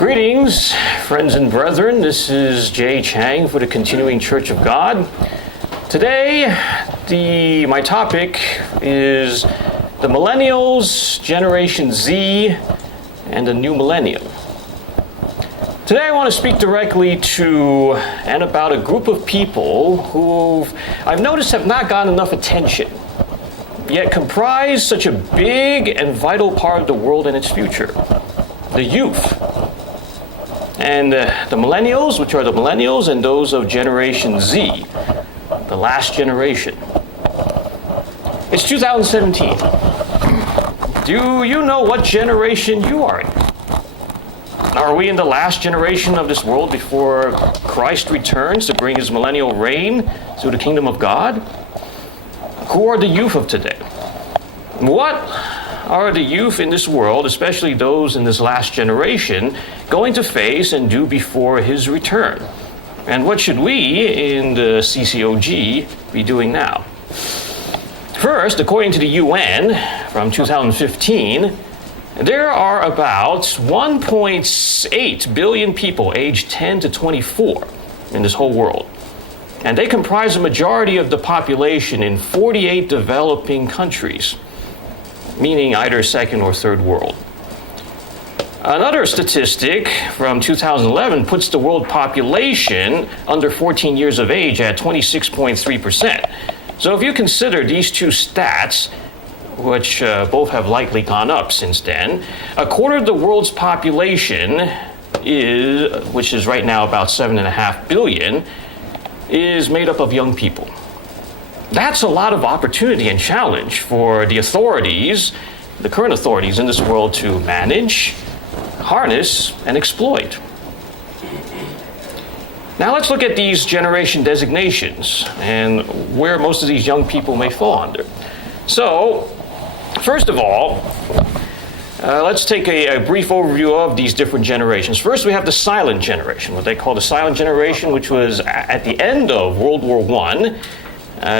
Greetings, friends and brethren. This is Chiang for the Continuing Church of God. Today, my topic is the Millennials, Generation Z, and the New Millennium. Today, I want to speak directly to and about a group of people who I've noticed have not gotten enough attention, yet comprise such a big and vital part of the world and its future: the youth. And the millennials, which are the millennials, and those of Generation Z, the last generation. It's 2017. Do you know what generation you are in? Are we in the last generation of this world before Christ returns to bring his millennial reign to the kingdom of God? Who are the youth of today? What are the youth in this world, especially those in this last generation, going to face and do before his return? And what should we in the CCOG be doing now? First, according to the UN from 2015, there are about 1.8 billion people aged 10 to 24 in this whole world. And they comprise a majority of the population in 48 developing countries, meaning either second or third world. Another statistic from 2011 puts the world population under 14 years of age at 26.3%. So if you consider these two stats, which both have likely gone up since then, a quarter of the world's population which is right now about 7.5 billion, is made up of young people. That's a lot of opportunity and challenge for the authorities, the current authorities in this world, to manage, harness, and exploit. Now let's look at these generation designations and where most of these young people may fall under. So, first of all, let's take a brief overview of these different generations. First, we have the silent generation, what they call the silent generation, which was at the end of World War I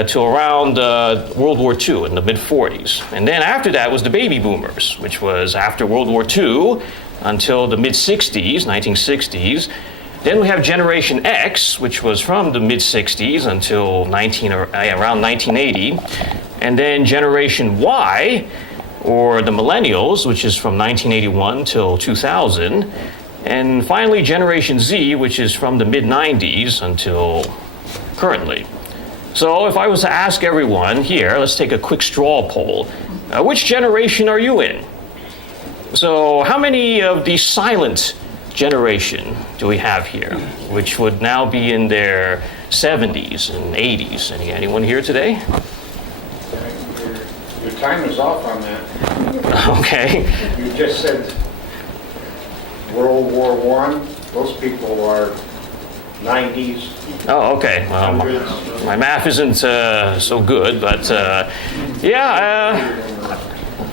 to around World War II in the mid-40s. And then after that was the baby boomers, which was after World War II until the mid-60s, 1960s. Then we have Generation X, which was from the mid-60s until around 1980. And then Generation Y, or the Millennials, which is from 1981 till 2000. And finally, Generation Z, which is from the mid-90s until currently. So if I was to ask everyone here, let's take a quick straw poll. Which generation are you in? So how many of the silent generation do we have here, which would now be in their 70s and 80s? Anyone here today? Your time is off on that. Okay. You just said World War I. Those people are 90s. Oh, okay. Well, my math isn't so good, but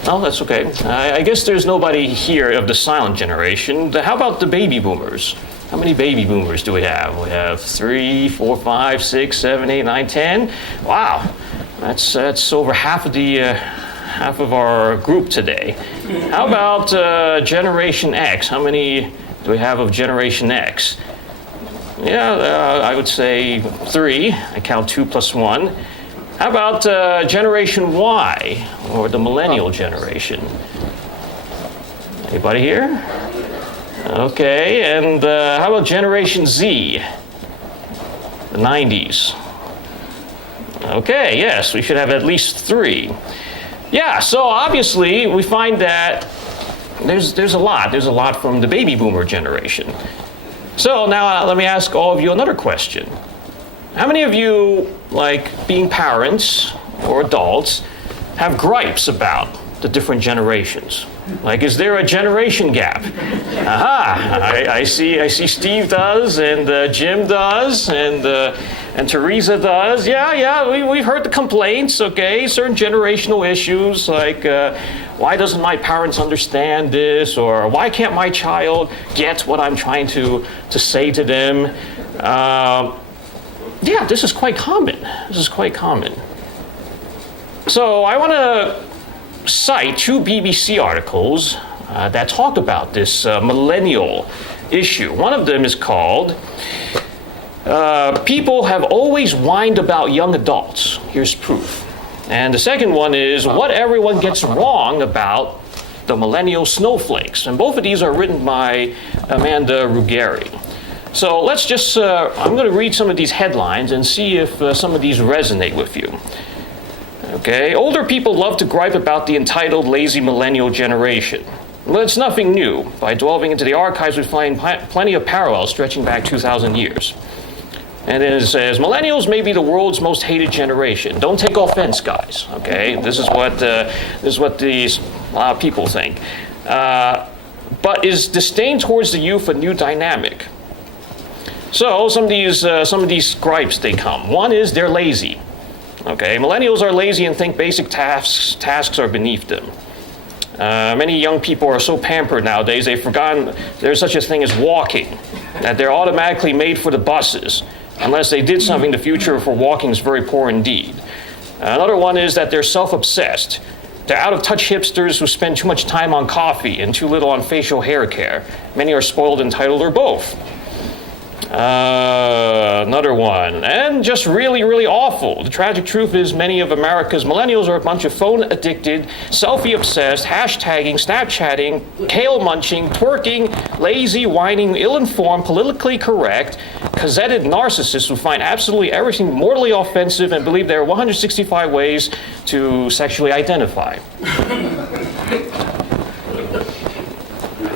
oh, that's okay. I guess there's nobody here of the silent generation. How about the baby boomers? How many baby boomers do we have? We have 3, 4, 5, 6, 7, 8, 9, 10. Wow, that's over half of our group today. How about Generation X? How many do we have of Generation X? Yeah, I would say 3. I count 2 plus 1. How about Generation Y, or the millennial generation? Anybody here? Okay, and how about Generation Z, the 90s? Okay, yes, we should have at least 3. Yeah, so obviously we find that there's a lot from the baby boomer generation. So now let me ask all of you another question. How many of you, like being parents or adults, have gripes about the different generations? Like, is there a generation gap? Aha! I see Steve does, and Jim does, and Teresa does. Yeah, we've heard the complaints. Okay, certain generational issues like why doesn't my parents understand this, or why can't my child get what I'm trying to say to them? Yeah, this is quite common. So I want to cite 2 BBC articles that talked about this millennial issue. One of them is called People Have Always Whined About Young Adults. Here's proof. And the second one is What Everyone Gets Wrong About the Millennial Snowflakes. And both of these are written by Amanda Ruggieri. So let's just, I'm going to read some of these headlines and see if some of these resonate with you. Okay, older people love to gripe about the entitled lazy millennial generation. Well, it's nothing new. By delving into the archives, we find plenty of parallels stretching back 2,000 years. And it says, millennials may be the world's most hated generation. Don't take offense, guys, okay? This is what a lot of people think. But is disdain towards the youth a new dynamic? So some of these gripes, they come. One is they're lazy. Okay, millennials are lazy and think basic tasks are beneath them. Many young people are so pampered nowadays, they've forgotten there's such a thing as walking, that they're automatically made for the buses. Unless they did something, the future for walking is very poor indeed. Another one is that they're self-obsessed. They're out-of-touch hipsters who spend too much time on coffee and too little on facial hair care. Many are spoiled, entitled, or both. Another one, and just really, really awful. The tragic truth is many of America's millennials are a bunch of phone-addicted, selfie-obsessed, hashtagging, Snapchatting, kale munching, twerking, lazy, whining, ill-informed, politically correct, gazetted narcissists who find absolutely everything mortally offensive and believe there are 165 ways to sexually identify.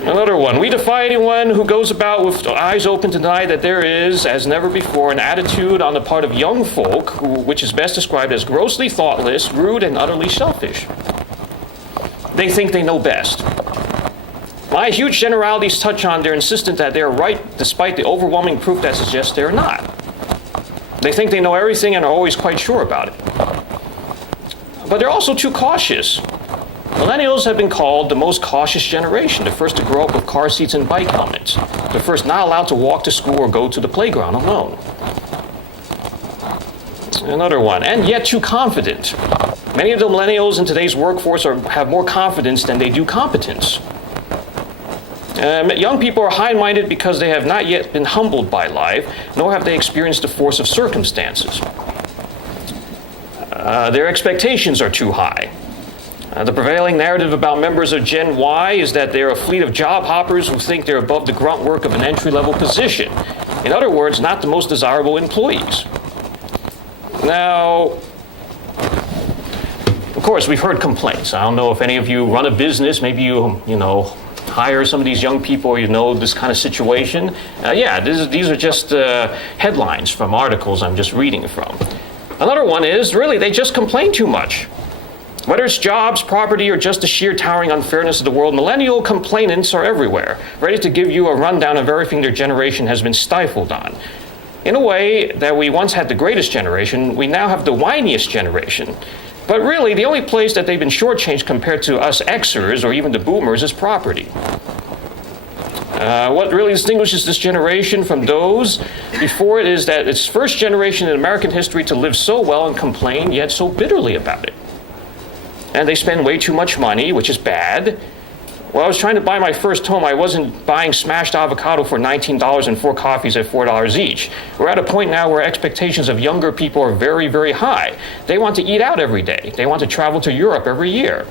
Another one, we defy anyone who goes about with eyes open to deny that there is, as never before, an attitude on the part of young folk which is best described as grossly thoughtless, rude, and utterly selfish. They think they know best. My huge generalities touch on their insistence that they're right despite the overwhelming proof that suggests they're not. They think they know everything and are always quite sure about it. But they're also too cautious. Millennials have been called the most cautious generation, the first to grow up with car seats and bike helmets, the first not allowed to walk to school or go to the playground alone. Another one, and yet too confident. Many of the millennials in today's workforce have more confidence than they do competence. Young people are high-minded because they have not yet been humbled by life, nor have they experienced the force of circumstances. Their expectations are too high. The prevailing narrative about members of Gen Y is that they're a fleet of job hoppers who think they're above the grunt work of an entry-level position. In other words, not the most desirable employees. Now, of course, we've heard complaints. I don't know if any of you run a business, maybe you hire some of these young people, or this kind of situation. These are just headlines from articles I'm just reading from. Another one is, really, they just complain too much. Whether it's jobs, property, or just the sheer towering unfairness of the world, millennial complainants are everywhere, ready to give you a rundown of everything their generation has been stifled on. In a way that we once had the greatest generation, we now have the whiniest generation. But really, the only place that they've been shortchanged compared to us Xers or even the boomers is property. What really distinguishes this generation from those before it is that it's first generation in American history to live so well and complain, yet so bitterly about it. And they spend way too much money, which is bad. When I was trying to buy my first home, I wasn't buying smashed avocado for $19 and 4 coffees at $4 each. We're at a point now where expectations of younger people are very, very high. They want to eat out every day. They want to travel to Europe every year.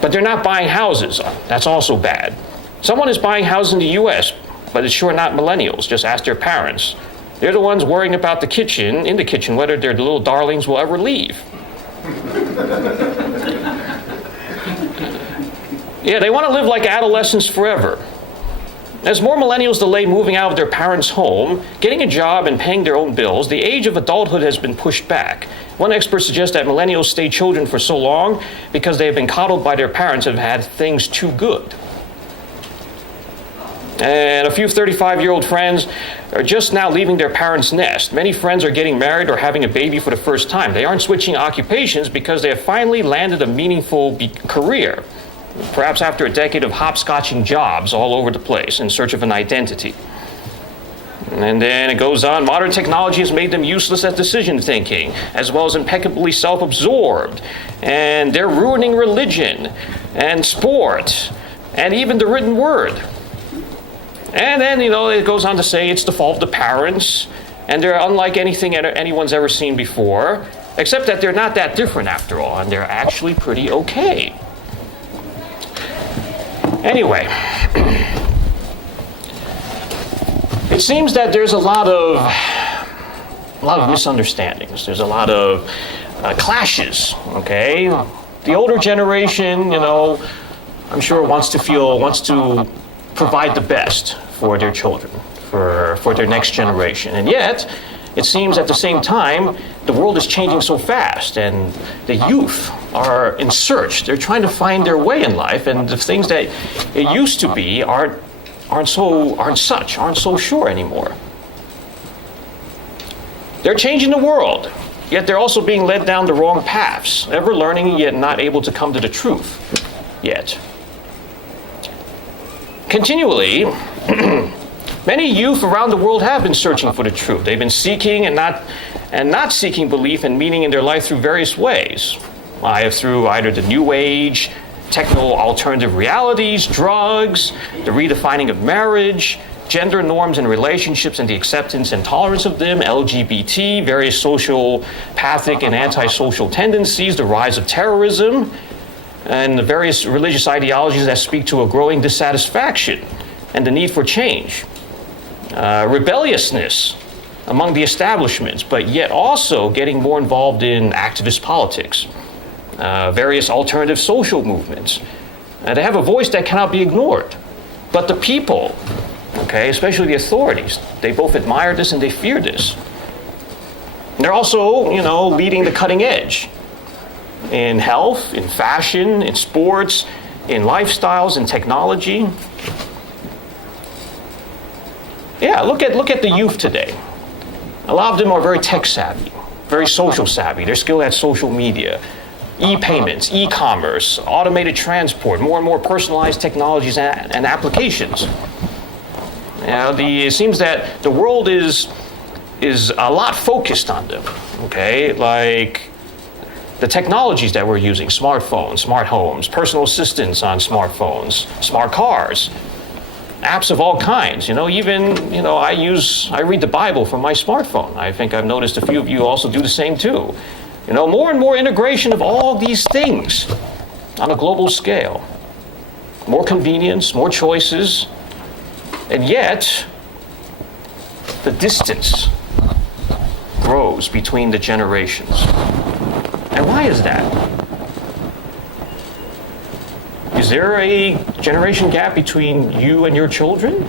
But they're not buying houses. That's also bad. Someone is buying houses in the U.S., but it's sure not millennials. Just ask their parents. They're the ones worrying about the kitchen, whether their little darlings will ever leave. Yeah, they want to live like adolescents forever. As more millennials delay moving out of their parents' home, getting a job and paying their own bills, the age of adulthood has been pushed back. One expert suggests that millennials stay children for so long because they have been coddled by their parents and have had things too good. And a few 35-year-old friends are just now leaving their parents' nest. Many friends are getting married or having a baby for the first time. They aren't switching occupations because they have finally landed a meaningful career, perhaps after a decade of hopscotching jobs all over the place in search of an identity. And then it goes on, modern technology has made them useless at decision thinking, as well as impeccably self-absorbed. And they're ruining religion and sport and even the written word. And then, it goes on to say it's the fault of the parents, and they're unlike anything anyone's ever seen before, except that they're not that different after all, and they're actually pretty okay. Anyway, it seems that there's a lot of misunderstandings. There's a lot of clashes, okay? The older generation, I'm sure wants to provide the best for their children, for their next generation. And yet, it seems at the same time, the world is changing so fast, and the youth are in search. They're trying to find their way in life, and the things that it used to be aren't so sure anymore. They're changing the world, yet they're also being led down the wrong paths, ever learning yet not able to come to the truth yet. Continually, many youth around the world have been searching for the truth. They've been seeking and not seeking belief and meaning in their life through various ways. Through either the New Age, techno-alternative realities, drugs, the redefining of marriage, gender norms and relationships and the acceptance and tolerance of them, LGBT, various sociopathic and antisocial tendencies, the rise of terrorism, and the various religious ideologies that speak to a growing dissatisfaction and the need for change. Rebelliousness among the establishments, but yet also getting more involved in activist politics. Various alternative social movements. They have a voice that cannot be ignored. But the people, especially the authorities, they both admire this and they fear this. And they're also, leading the cutting edge in health, in fashion, in sports, in lifestyles, in technology. Yeah, look at the youth today. A lot of them are very tech savvy, very social savvy. They're skilled at social media, e-payments, e-commerce, automated transport, more and more personalized technologies and applications. It seems that the world is a lot focused on them, like the technologies that we're using, smartphones, smart homes, personal assistants on smartphones, smart cars, apps of all kinds. I read the Bible from my smartphone. I think I've noticed a few of you also do the same too. More and more integration of all these things on a global scale. More convenience, more choices, and yet the distance grows between the generations. And why is that? Is there a generation gap between you and your children?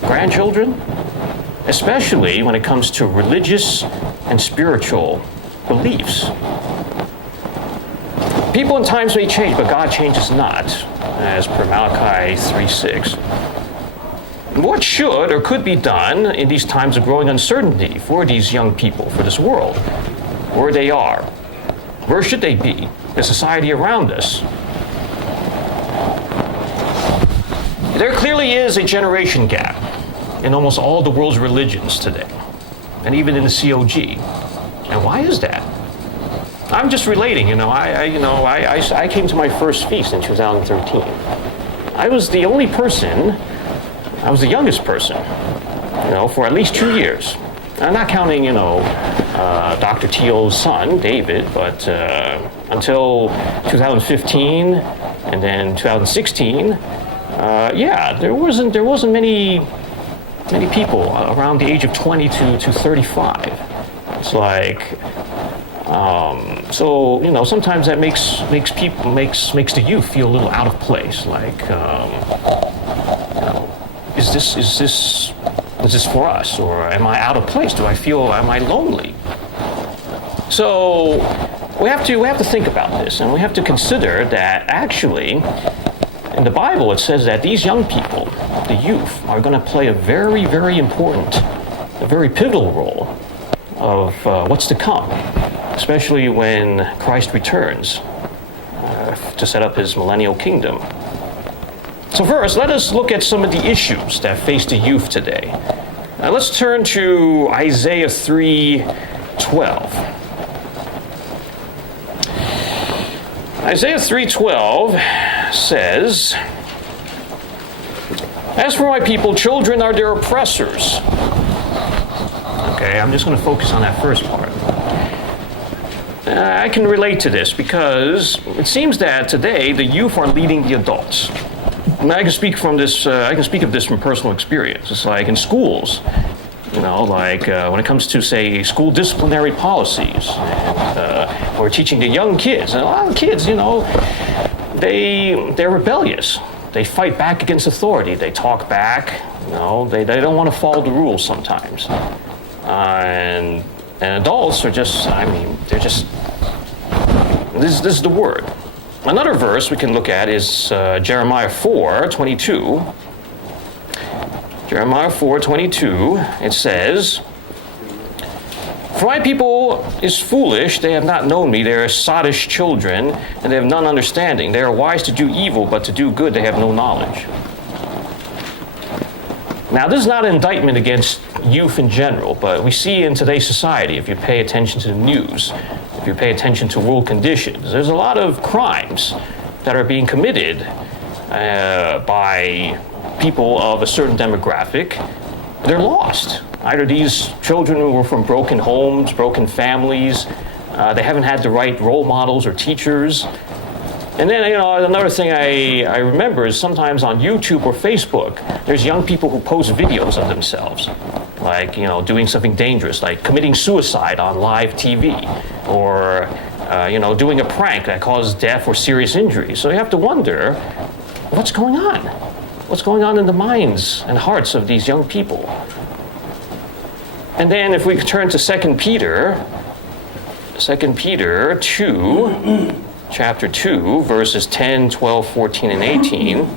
Grandchildren? Especially when it comes to religious and spiritual beliefs. People and times may change, but God changes not, as per Malachi 3:6. What should or could be done in these times of growing uncertainty for these young people, for this world, where they are? Where should they be? The society around us. There clearly is a generation gap in almost all the world's religions today, and even in the CCOG. And why is that? I'm just relating. I came to my first feast in 2013. I was the only person. I was the youngest person, for at least 2 years. I'm not counting, Dr. Teal's son, David, but until 2015 and then 2016, there wasn't many people around the age of 20 to 35. It's like, sometimes that makes the youth feel a little out of place. Like, is this for us, or am I out of place? Am I lonely? So we have to think about this, and we have to consider that actually, in the Bible, it says that these young people, the youth, are going to play a very, very important, a very pivotal role of what's to come, especially when Christ returns to set up his millennial kingdom. So first, let us look at some of the issues that face the youth today. Now let's turn to Isaiah 3:12. Isaiah 3:12 says, "As for my people, children are their oppressors." Okay, I'm just going to focus on that first part. I can relate to this because it seems that today the youth are leading the adults. And I can speak from this. I can speak of this from personal experience. It's like in schools, when it comes to say school disciplinary policies, or teaching the young kids. And a lot of kids, they're rebellious. They fight back against authority. They talk back. They don't want to follow the rules sometimes. And adults are just. They're just. This is the word. Another verse we can look at is Jeremiah 4:22. Jeremiah 4:22, it says, "For my people is foolish, they have not known me, they are sottish children, and they have none understanding. They are wise to do evil, but to do good they have no knowledge." Now, this is not an indictment against youth in general, but we see in today's society, if you pay attention to the news, if you pay attention to world conditions, there's a lot of crimes that are being committed by people of a certain demographic. They're lost. Either these children were from broken homes, broken families, they haven't had the right role models or teachers. And then, another thing I remember is sometimes on YouTube or Facebook, there's young people who post videos of themselves, like, doing something dangerous, like committing suicide on live TV, or, doing a prank that causes death or serious injury. So you have to wonder, what's going on? What's going on in the minds and hearts of these young people? And then if we turn to 2 Peter 2, chapter 2, verses 10, 12, 14, and 18.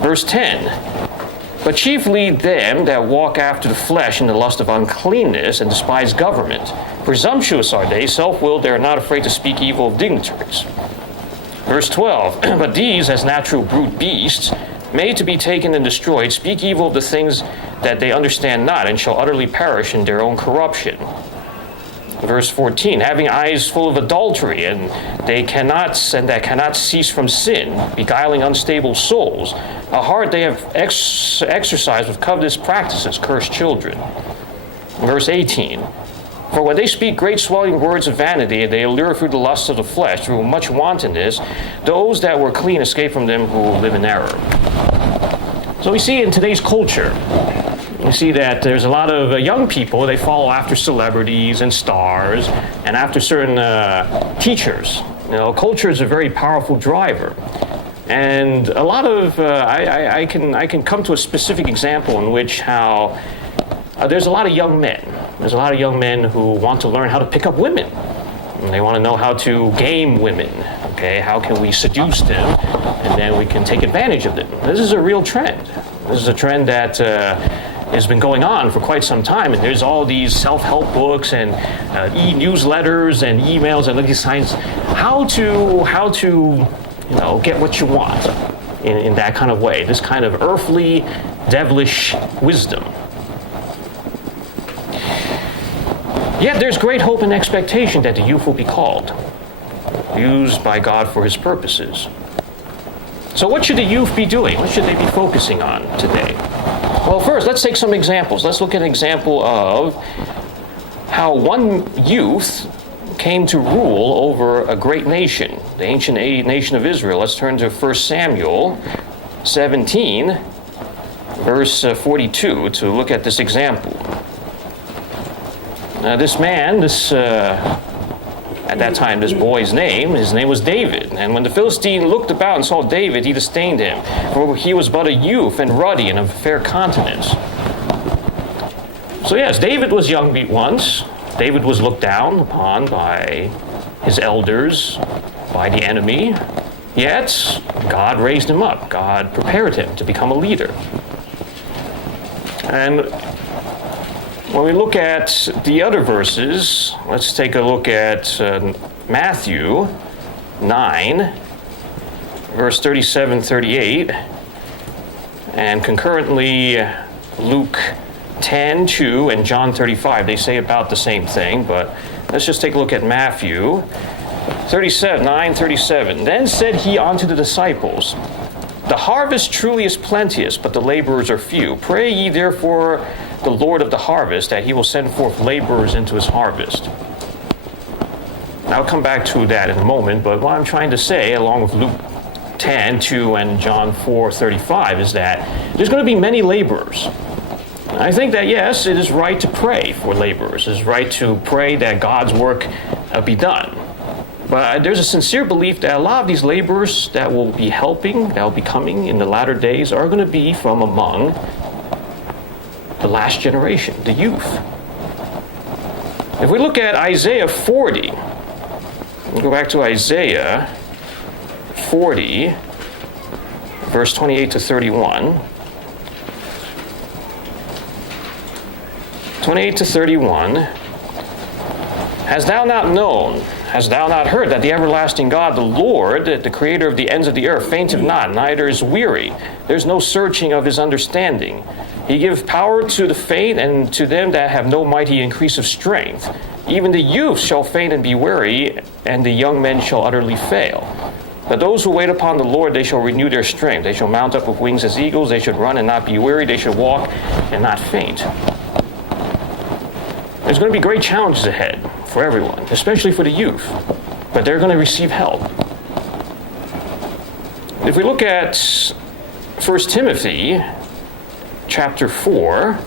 Verse 10, "But chiefly them that walk after the flesh in the lust of uncleanness and despise government. Presumptuous are they, self-willed, they are not afraid to speak evil of dignitaries." Verse 12, "But these, as natural brute beasts, made to be taken and destroyed, speak evil of the things that they understand not, and shall utterly perish in their own corruption." Verse 14, "Having eyes full of adultery, and that cannot cease from sin, beguiling unstable souls. A heart they have exercised with covetous practices, cursed children." Verse 18, "For when they speak great swelling words of vanity, they allure through the lusts of the flesh, through much wantonness, those that were clean escape from them who live in error." So we see in today's culture, we see that there's a lot of young people, they follow after celebrities and stars and after certain teachers. Culture is a very powerful driver. And a lot of, I can come to a specific example in which how there's a lot of young men. There's a lot of young men who want to learn how to pick up women. And they want to know how to game women. Okay, how can we seduce them, and then we can take advantage of them. This is a real trend. This is a trend that has been going on for quite some time, and there's all these self-help books and e-newsletters and emails and these signs how to get what you want in that kind of way. This kind of earthly, devilish wisdom. Yet there's great hope and expectation that the youth will be called, used by God for His purposes. So what should the youth be doing? What should they be focusing on today? Well, first, let's take some examples. Let's look at an example of how one youth came to rule over a great nation, the ancient nation of Israel. Let's turn to 1 Samuel 17, verse 42, to look at this example. Now, this man, at that time, this boy's his name was David. And when the Philistine looked about and saw David, he disdained him, for he was but a youth and ruddy and of fair countenance. So yes, David was young once. David was looked down upon by his elders, by the enemy. Yet, God raised him up. God prepared him to become a leader. And when we look at the other verses, let's take a look at Matthew 9, verse 37, 38, and concurrently Luke 10, 2, and John 35. They say about the same thing, but let's just take a look at Matthew 9:37. Then said he unto the disciples, the harvest truly is plenteous, but the laborers are few. Pray ye therefore the Lord of the harvest, that he will send forth laborers into his harvest. I'll come back to that in a moment, but what I'm trying to say, along with Luke 10, 2, and John 4:35, is that there's going to be many laborers. I think that, yes, it is right to pray for laborers. It is right to pray that God's work be done. But there's a sincere belief that a lot of these laborers that will be helping, that will be coming in the latter days, are going to be from among the last generation, the youth. If we look at Isaiah 40, we'll go back to Isaiah 40, verse 28 to 31. 28 to 31. Hast thou not known, hast thou not heard, that the everlasting God, the Lord, the creator of the ends of the earth, fainteth not, neither is weary. There's no searching of his understanding. He giveth power to the faint, and to them that have no mighty increase of strength. Even the youth shall faint and be weary, and the young men shall utterly fail. But those who wait upon the Lord, they shall renew their strength. They shall mount up with wings as eagles. They should run and not be weary. They should walk and not faint. There's going to be great challenges ahead for everyone, especially for the youth. But they're going to receive help. If we look at 1 Timothy chapter 4,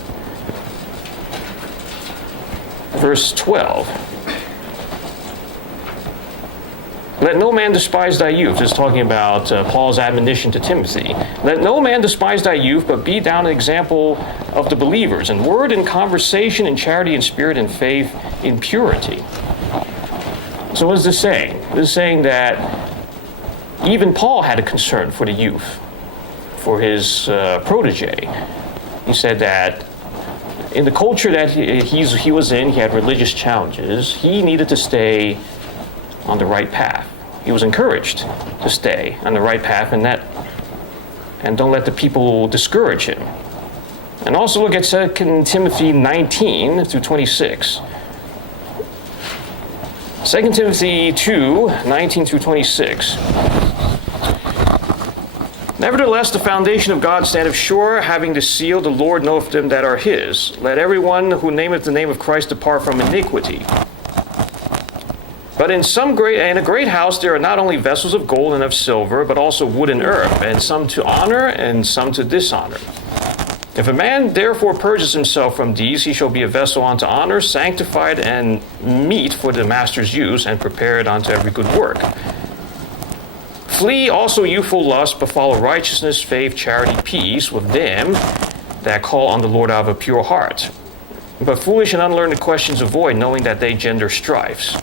verse 12. Let no man despise thy youth. This is talking about Paul's admonition to Timothy. Let no man despise thy youth, but be thou an example of the believers, in word and conversation, in charity and spirit and faith, in purity. So what is this saying? This is saying that even Paul had a concern for the youth, for his protege. He said that in the culture that he was in, he had religious challenges. He needed to stay on the right path. He was encouraged to stay on the right path and don't let the people discourage him. And also look at 2 Timothy 19 through 26. 2 Timothy 2, 19 through 26. Nevertheless, the foundation of God standeth sure, having the seal, the Lord knoweth them that are his. Let everyone who nameth the name of Christ depart from iniquity. But in a great house there are not only vessels of gold and of silver, but also wood and earth, and some to honor and some to dishonor. If a man therefore purges himself from these, he shall be a vessel unto honor, sanctified and meet for the master's use, and prepared unto every good work. Flee also youthful lust, but follow righteousness, faith, charity, peace with them that call on the Lord out of a pure heart. But foolish and unlearned questions avoid, knowing that they gender strifes.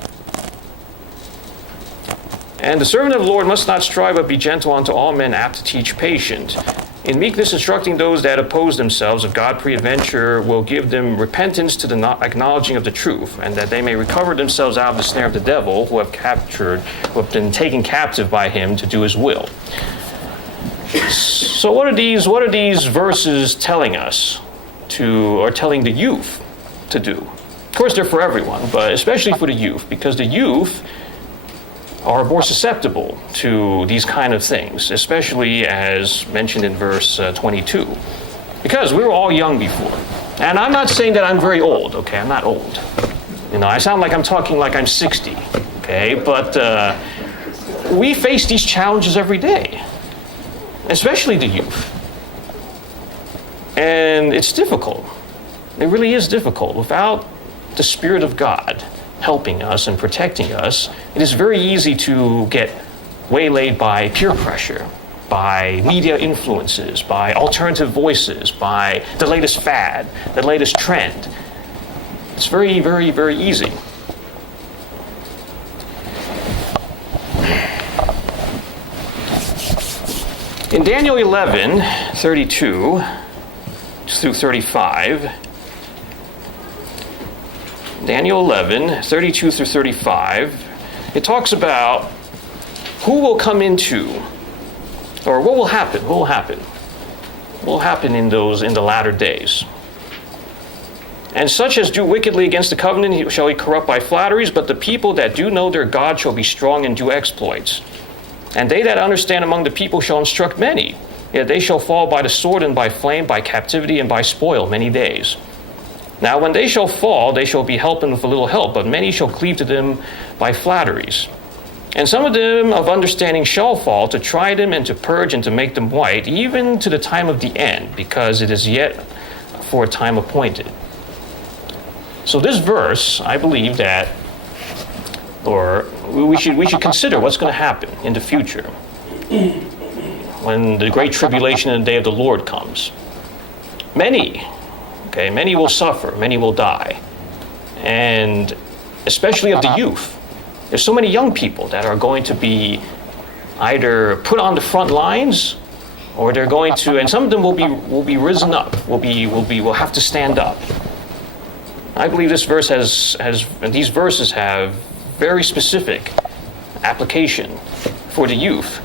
And the servant of the Lord must not strive, but be gentle unto all men, apt to teach, patient. In meekness instructing those that oppose themselves, if God peradventure will give them repentance to the acknowledging of the truth, and that they may recover themselves out of the snare of the devil, who have been taken captive by him to do his will. So what are these verses telling us or telling the youth to do? Of course, they're for everyone, but especially for the youth, because the youth are more susceptible to these kind of things, especially as mentioned in verse 22. Because we were all young before. And I'm not saying that I'm very old, okay? I'm not old. I sound like I'm talking like I'm 60, okay? But we face these challenges every day, especially the youth. And it's difficult. It really is difficult. Without the Spirit of God helping us and protecting us, it is very easy to get waylaid by peer pressure, by media influences, by alternative voices, by the latest fad, the latest trend. It's very, very, very easy. In Daniel 11, 32 through 35, Daniel 11, 32 through 35, it talks about who will come into Or what will happen? What will happen? What will happen in the latter days? And such as do wickedly against the covenant shall he corrupt by flatteries, but the people that do know their God shall be strong and do exploits. And they that understand among the people shall instruct many. Yet they shall fall by the sword and by flame, by captivity and by spoil many days. Now when they shall fall, they shall be helped with a little help, but many shall cleave to them by flatteries. And some of them of understanding shall fall, to try them and to purge and to make them white, even to the time of the end, because it is yet for a time appointed. So this verse, I believe that, or we should consider what's going to happen in the future when the great tribulation and the day of the Lord comes. Many will suffer, many will die, and especially of the youth. There's so many young people that are going to be either put on the front lines, or they're going to, and some of them will be risen up, will have to stand up. I believe this verse these verses have very specific application for the youth.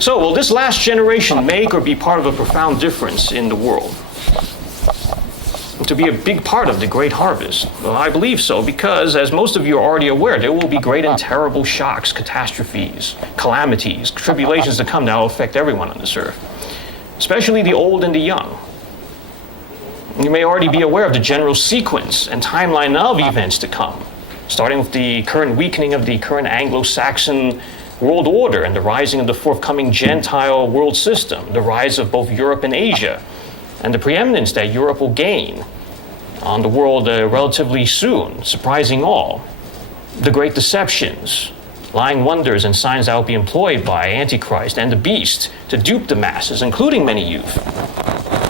So, will this last generation make or be part of a profound difference in the world? To be a big part of the great harvest? Well, I believe so, because as most of you are already aware, there will be great and terrible shocks, catastrophes, calamities, tribulations to come that will affect everyone on this earth, especially the old and the young. You may already be aware of the general sequence and timeline of events to come, starting with the current weakening of the current Anglo-Saxon world order and the rising of the forthcoming Gentile world system, the rise of both Europe and Asia, and the preeminence that Europe will gain on the world relatively soon, surprising all. The great deceptions, lying wonders and signs that will be employed by Antichrist and the beast to dupe the masses, including many youth.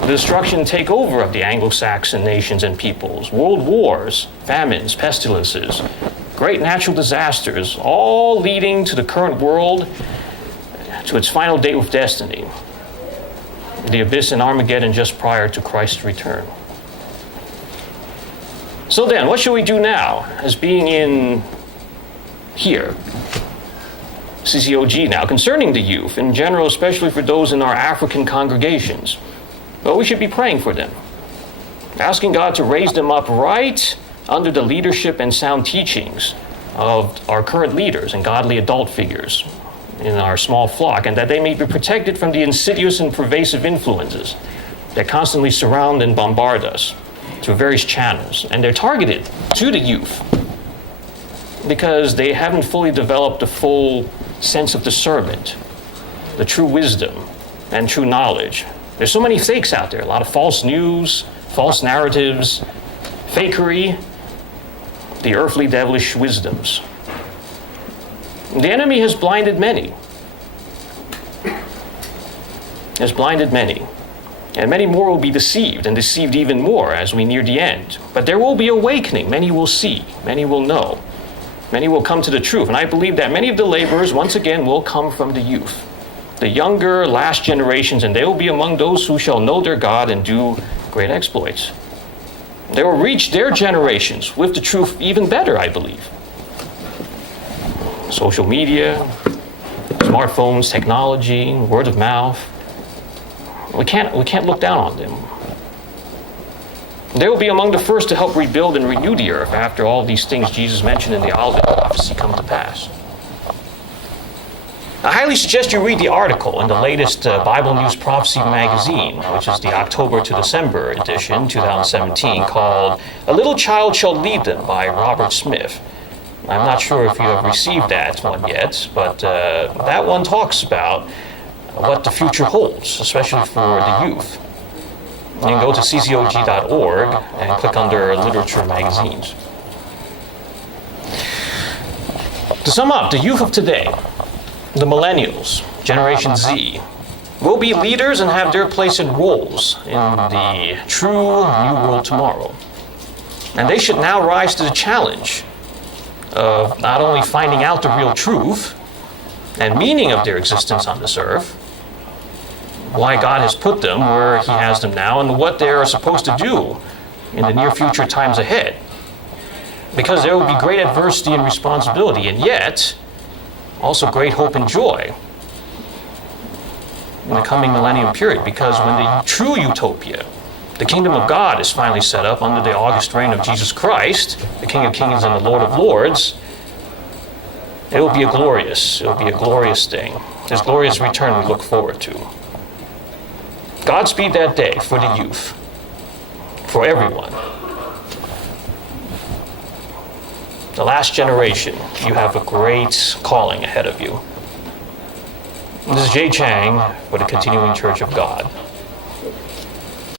The destruction and takeover of the Anglo-Saxon nations and peoples, world wars, famines, pestilences, great natural disasters, all leading to the current world, to its final date with destiny, the abyss and Armageddon just prior to Christ's return. So then, what should we do now as being in here, CCOG now, concerning the youth in general, especially for those in our African congregations? Well, we should be praying for them, asking God to raise them up right under the leadership and sound teachings of our current leaders and godly adult figures in our small flock, and that they may be protected from the insidious and pervasive influences that constantly surround and bombard us through various channels. And they're targeted to the youth because they haven't fully developed the full sense of discernment, the true wisdom and true knowledge. There's so many fakes out there, a lot of false news, false narratives, fakery, the earthly devilish wisdoms. The enemy has blinded many. And many more will be deceived, and deceived even more as we near the end. But there will be awakening. Many will see. Many will know. Many will come to the truth. And I believe that many of the laborers, once again, will come from the youth, the younger, last generations, and they will be among those who shall know their God and do great exploits. They will reach their generations with the truth even better, I believe. Social media, smartphones, technology, word of mouth. We can't look down on them. They will be among the first to help rebuild and renew the earth after all these things Jesus mentioned in the Olivet prophecy come to pass. I highly suggest you read the article in the latest Bible News Prophecy magazine, which is the October to December edition, 2017, called A Little Child Shall Lead Them by Robert Smith. I'm not sure if you have received that one yet, but that one talks about what the future holds, especially for the youth. You can go to CCOG.org and click under Literature Magazines. To sum up, the youth of today, the Millennials, Generation Z, will be leaders and have their place and roles in the true new world tomorrow. And they should now rise to the challenge of not only finding out the real truth and meaning of their existence on this earth, why God has put them where He has them now, and what they are supposed to do in the near future times ahead. Because there will be great adversity and responsibility, and yet also great hope and joy in the coming millennium period, because when the true utopia, the kingdom of God, is finally set up under the august reign of Jesus Christ, the King of Kings and the Lord of Lords, it will be a glorious thing. His glorious return we look forward to. Godspeed that day for the youth, for everyone. The last generation, you have a great calling ahead of you. This is Jay Chiang for the Continuing Church of God.